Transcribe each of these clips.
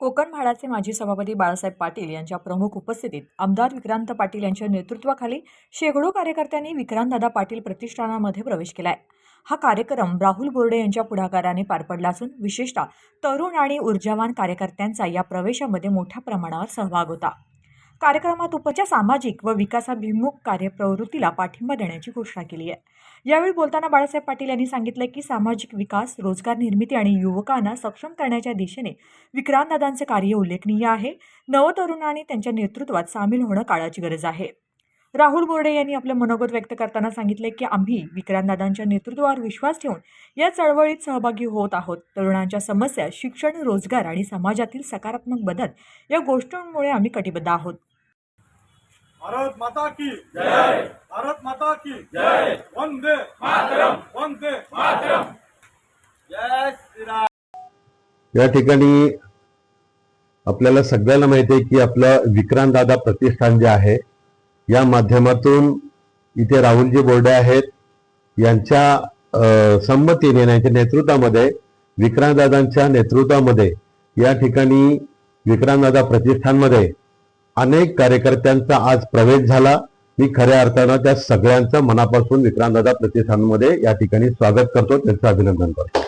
कोकण म्हाडाचे माजी सभापती बाळासाहेब पाटील यांच्या प्रमुख उपस्थितीत आमदार विक्रांत पाटील यांच्या नेतृत्वाखाली शेकडो कार्यकर्त्यांनी विक्रांतदादा पाटील प्रतिष्ठानामध्ये प्रवेश केलाय. हा कार्यक्रम राहुल बोर्डे यांच्या पुढाकाराने पार पडला असून विशेषतः तरुण आणि ऊर्जावान कार्यकर्त्यांचा या प्रवेशामध्ये मोठ्या प्रमाणावर सहभाग होता. कार्यक्रमात उपच्या सामाजिक व विकासाभिमुख कार्यप्रवृत्तीला पाठिंबा देण्याची घोषणा केली आहे. यावेळी बोलताना बाळासाहेब पाटील यांनी सांगितलं की सामाजिक विकास रोजगार निर्मिती आणि युवकांना सक्षम करण्याच्या दिशेने विक्रांतदादांचे कार्य उल्लेखनीय आहे. नवतरुणांनी त्यांच्या नेतृत्वात सामील होणं काळाची गरज आहे. राहुल बोर्डे यांनी आपलं मनोगत व्यक्त करताना सांगितले की आम्ही विक्रांतदादांच्या नेतृत्वावर विश्वास ठेवून या चळवळीत सहभागी होत आहोत. तरुणांच्या समस्या शिक्षण रोजगार आणि समाजातील सकारात्मक बदल या गोष्टींमुळे आम्ही कटिबद्ध आहोत. भारत माता की जय। भारत माता की जय। वंदे मातरम। वंदे मातरम। जय श्रीराम। या ठिकाणी आपल्याला सगळ्यांना माहिती आहे की आपलं विक्रांत दादा प्रतिष्ठान जे आहे या माध्यमातून इथे राहुलजी बोर्डे आहेत. यांच्या अ, संमतीने यांच्या नेतृत्वामध्ये विक्रांतदादांच्या नेतृत्वामध्ये या ठिकाणी विक्रांतदादा प्रतिष्ठानमध्ये अनेक कार्यकर्त्यांचा आज प्रवेश झाला. मी खऱ्या अर्थानं त्या सगळ्यांचं मनापासून विक्रांतदादा प्रतिष्ठानमध्ये या ठिकाणी स्वागत करतो. त्यांचं अभिनंदन करतो.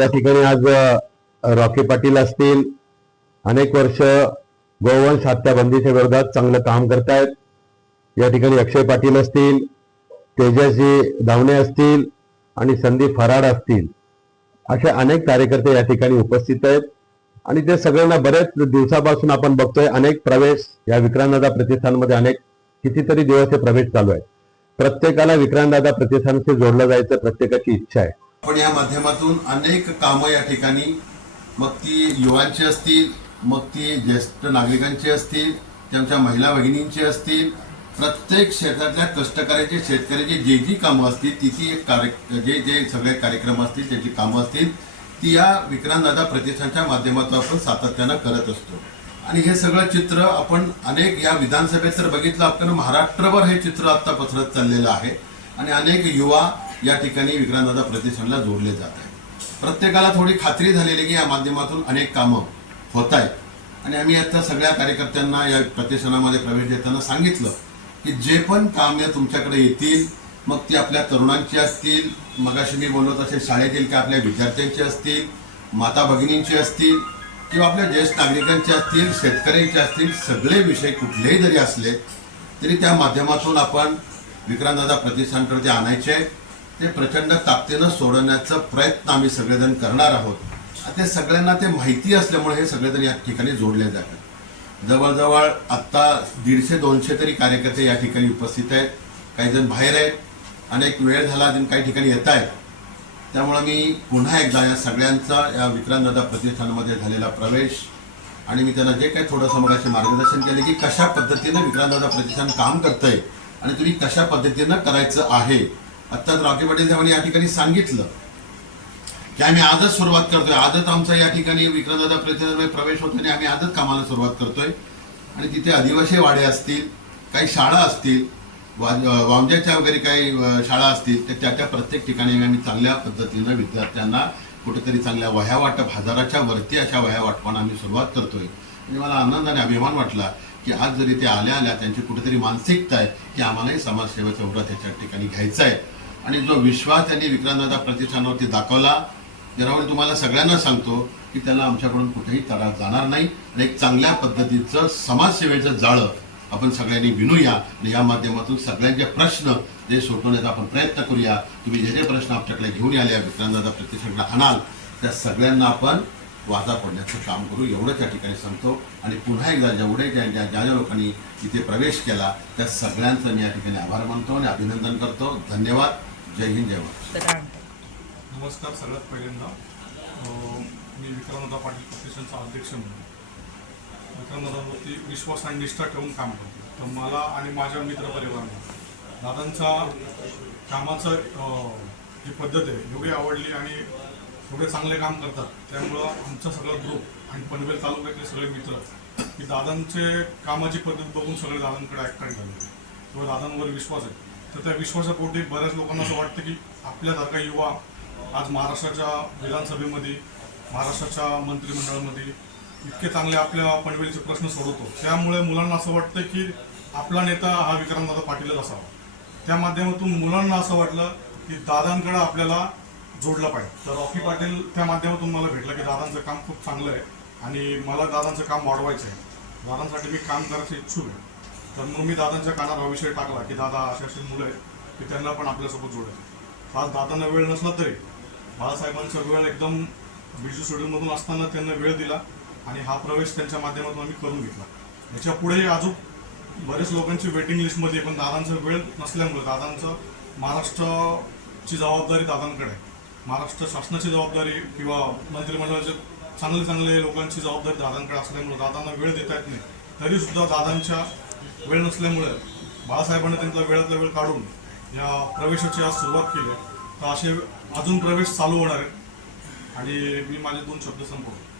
या ठिकाणी आज रॉकी पाटील असतील. अनेक वर्ष गोवंश हत्याबंदीच्या विरोधात चांगलं काम करतायत. या ठिकाणी अक्षय पाटील असतील तेजस्वी धावणे असतील आणि संदीप फराड असतील. असे अनेक कार्यकर्ते या ठिकाणी उपस्थित आहेत. आणि ते सगळ्यांना बऱ्याच दिवसापासून आपण बघतोय अनेक प्रवेश या विक्रांतदादा प्रतिष्ठानमध्ये अनेक कितीतरी दिवस हे प्रवेश चालू आहेत. प्रत्येकाला विक्रांतदादा प्रतिष्ठानशी जोडलं जायचं प्रत्येकाची इच्छा आहे. आपण या माध्यमातून अनेक कामं या ठिकाणी मग ती युवांची असतील मग ती ज्येष्ठ नागरिकांची असतील त्यांच्या महिला भगिनींची असतील प्रत्येक क्षेत्रातल्या कष्टकऱ्याचे शेतकऱ्याची जे जी कामं असतील ती ती कार्य जे जे सगळे कार्यक्रम असतील त्याची कामं असतील. ती या विक्रांतदादा प्रतिष्ठानच्या माध्यमातून आपण सातत्यानं करत असतो. आणि हे सगळं चित्र आपण अनेक या विधानसभेत तर बघितलं आपण महाराष्ट्रभर हे चित्र आता पसरत चाललेलं आहे. आणि अनेक युवा या ठिकाणी विक्रांतदादा प्रतिष्ठानला जोडले जात आहेत. प्रत्येकाला थोडी खात्री झालेली की या माध्यमातून अनेक कामं होत आहेत. आणि आम्ही आता सगळ्या कार्यकर्त्यांना या प्रतिष्ठानामध्ये प्रवेश देताना सांगितलं की जे पण कामे तुमच्याकडे येतील मग ती आपल्या तरुणांची असतील मगाशी मी बोलत असे शाळेतील की आपल्या विद्यार्थ्यांची असतील माता भगिनींची असतील किंवा आपल्या ज्येष्ठ नागरिकांचे असतील शेतकऱ्यांचे असतील सगळे विषय कुठलेही जरी असले तरी त्या माध्यमातून आपण विक्रांतदादा प्रतिष्ठानकडे जे आणायचे ते प्रचंड ताकदीनं सोडवण्याचा प्रयत्न आम्ही सगळेजण करणार आहोत. ते सगळ्यांना ते माहिती असल्यामुळे हे सगळेजण या ठिकाणी जोडले जातात. जवळजवळ आत्ता दीडशे दोनशे तरी कार्यकर्ते या ठिकाणी उपस्थित आहेत. काही जण बाहेर आहेत. अनेक वेळ झाला अजून काही ठिकाणी येत आहेत. त्यामुळं मी पुन्हा एकदा या सगळ्यांचा या विक्रांतदादा प्रतिष्ठानामध्ये झालेला प्रवेश आणि मी त्यांना जे काही थोडंसं मग असे मार्गदर्शन केले की कशा पद्धतीनं विक्रांतदादा प्रतिष्ठान काम करतंय आणि तुम्ही कशा पद्धतीनं करायचं आहे. आत्ताच राखी पाटील साहेबांनी या ठिकाणी सांगितलं की आम्ही आजच सुरुवात करतोय. आजच आमचा या ठिकाणी विक्रमदादा प्रतिष्ठानमध्ये प्रवेश होतो आणि आम्ही आजच कामाला सुरुवात करतोय. आणि तिथे आदिवासी वाडे असतील काही शाळा असतील वामजाच्या वगैरे काही शाळा असतील तर त्या त्या प्रत्येक ठिकाणी आम्ही चांगल्या पद्धतीनं विद्यार्थ्यांना कुठेतरी चांगल्या वह्या वाटप हजाराच्या वरती अशा वह्या वाटपानं आम्ही सुरुवात करतोय. आणि मला आनंद आणि अभिमान वाटला की आज जरी ते आल्या आल्या त्यांची कुठेतरी मानसिकता आहे की आम्हालाही समाजसेवेचा उडा त्याच्या ठिकाणी घ्यायचा आहे. आणि जो विश्वास त्यांनी विक्रांतदादा प्रतिष्ठानावरती दाखवला ज्यावर तुम्हाला सगळ्यांना सांगतो की त्याला आमच्याकडून कुठेही तडा जाणार नाही. आणि एक चांगल्या पद्धतीचं समाजसेवेचं जाळं आपण सगळ्यांनी विणूया आणि या माध्यमातून सगळ्यांचे प्रश्न जे सोडवण्याचा आपण प्रयत्न करूया तुम्ही जे जे प्रश्न आमच्याकडे घेऊन आले विक्रांतदादा प्रतिष्ठानला आणाल त्या सगळ्यांना आपण वाजा पडण्याचं काम करू. एवढंच या ठिकाणी सांगतो. आणि पुन्हा एकदा जेवढे ज्या ज्या ज्या ज्या लोकांनी इथे प्रवेश केला त्या सगळ्यांचं मी या ठिकाणी आभार मानतो आणि अभिनंदन करतो. धन्यवाद. जय हिंद जय महाराष्ट्र नमस्कार सगळ्यात पहिल्यांदा. मी विक्रांतदा पाटील प्रतिष्ठानचा अध्यक्ष म्हणून. विक्रांतदादावरती विश्वास आणि निष्ठा ठेवून काम करतो. तर मला आणि माझ्या मित्रपरिवाराला दादांचा कामाचं जी पद्धत आहे एवढी आवडली आणि एवढे चांगले काम करतात त्यामुळं आमचा सगळा ग्रुप आणि पनवेल तालुक्यातले सगळे मित्र की दादांचे कामाची पद्धत बघून सगळे दादांकडे ॲक्टाईट झाले किंवा दादांवर विश्वास आहे. तर त्या विश्वासापोटी बऱ्याच लोकांना असं वाटतं की आपल्यासारखा युवा आज महाराष्ट्राच्या विधानसभेमध्ये महाराष्ट्राच्या मंत्रिमंडळामध्ये इतके चांगले आपल्या पनवेलचे प्रश्न सोडवतो. त्यामुळे मुलांना असं वाटतं की आपला नेता हा विक्रांतदादा पाटीलच असावा. त्या माध्यमातून मुलांना असं वाटलं की दादांकडे आपल्याला जोडलं पाहिजे. तर रॉकी पाटील त्या माध्यमातून मला भेटलं की दादांचं काम खूप चांगलं आहे आणि मला दादांचं काम वाढवायचं आहे. दादांसाठी मी काम करायचं इच्छुक आहे. तर मग मी दादांच्या कानावर हा विषय टाकला की दादा असे असे मुलं आहेत की त्यांना पण आपल्यासोबत जोडायचं आज दादांना वेळ नसला तरी बाळासाहेबांचा वेळ एकदम बिजू शेड्यूलमधून असताना त्यांना वेळ दिला. आणि हा प्रवेश त्यांच्या माध्यमातून आम्ही करून घेतला. याच्या पुढेही अजून बरेच लोकांची वेटिंग लिस्टमध्ये आहे, पण दादांचा वेळ नसल्यामुळे दादांचं महाराष्ट्राची जबाबदारी दादांकडे आहे. महाराष्ट्र शासनाची जबाबदारी किंवा मंत्रिमंडळाचे चांगले चांगले लोकांची जबाबदारी दादांकडे असल्यामुळे दादांना वेळ देता येत नाही. तरीसुद्धा दादांच्या वेळ नसल्यामुळे बाळासाहेबांनी त्यांचा वेळातला वेळ काढून या प्रवेशाची आज सुरुवात केली तर असे अजून प्रवेश चालू होणार आहे. आणि मी माझे दोन शब्द संपवतो.